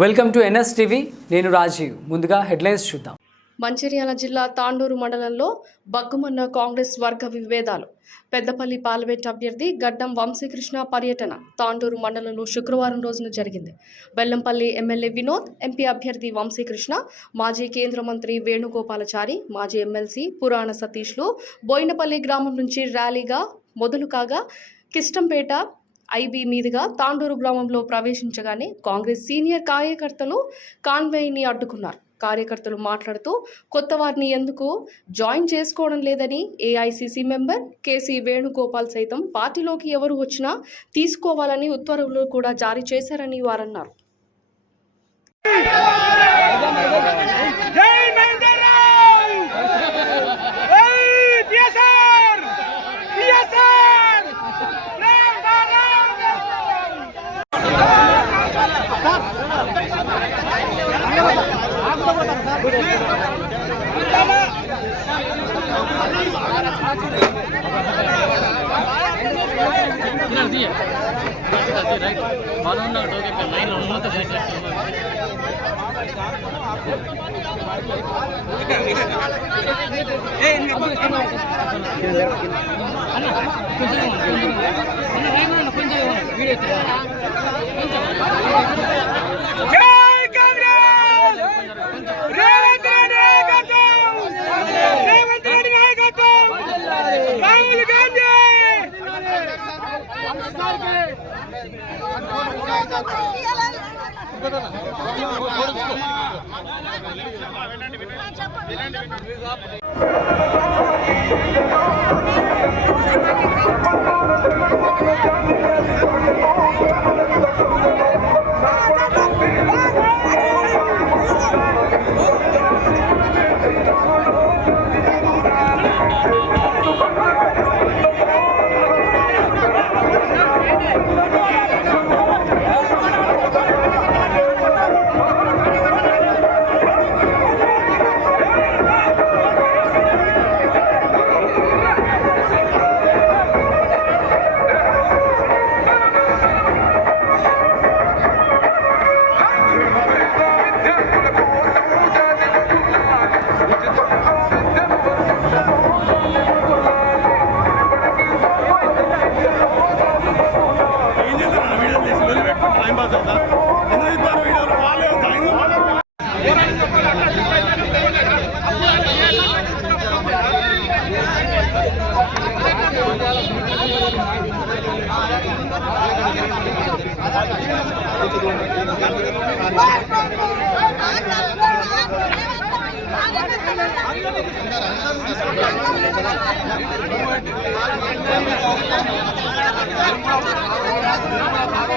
Welcome to NS TV. నేను రాజీవ్. ముందుగా headlines చూద్దాం. మంచిర్యాల జిల్లా తాండూరు మండలంలో బగ్గుమన్న కాంగ్రెస్ వర్గ విభేదాలు. పెద్దపల్లి పార్లమెంట్ అభ్యర్థి గడ్డం వంశీకృష్ణ పర్యటన తాండూరు మండలంలో శుక్రవారం రోజున జరిగింది. బెల్లంపల్లి ఎమ్మెల్యే వినోద్ ఎంపీ అభ్యర్థి వంశీకృష్ణ మాజీ కేంద్ర మంత్రి వేణుగోపాలచారి మాజీ ఎమ్మెల్సీ పురాణ సతీష్లు బోయినపల్లి గ్రామం నుంచి ర్యాలీగా మొదలు కాగా కిష్టంపేట ఐబీ మీదుగా తాండూరు గ్రామంలో ప్రవేశించగానే కాంగ్రెస్ సీనియర్ కార్యకర్తలు కాన్వేయ్ని అడ్డుకున్నారు. కార్యకర్తలు మాట్లాడుతూ కొత్త వారిని ఎందుకు జాయిన్ చేసుకోవడం లేదని ఏఐసిసి మెంబర్ కేసీ వేణుగోపాల్ సైతం పార్టీలోకి ఎవరు వచ్చినా తీసుకోవాలని ఉత్తర్వులు కూడా జారీ చేశారని వారన్నారు. జై కాంగ్రెస్ రేవంత్ రెడ్డి నాయకత్వం రేవంత్ రెడ్డి నాయకత్వం రాహుల్ గాంధీ! అందరూ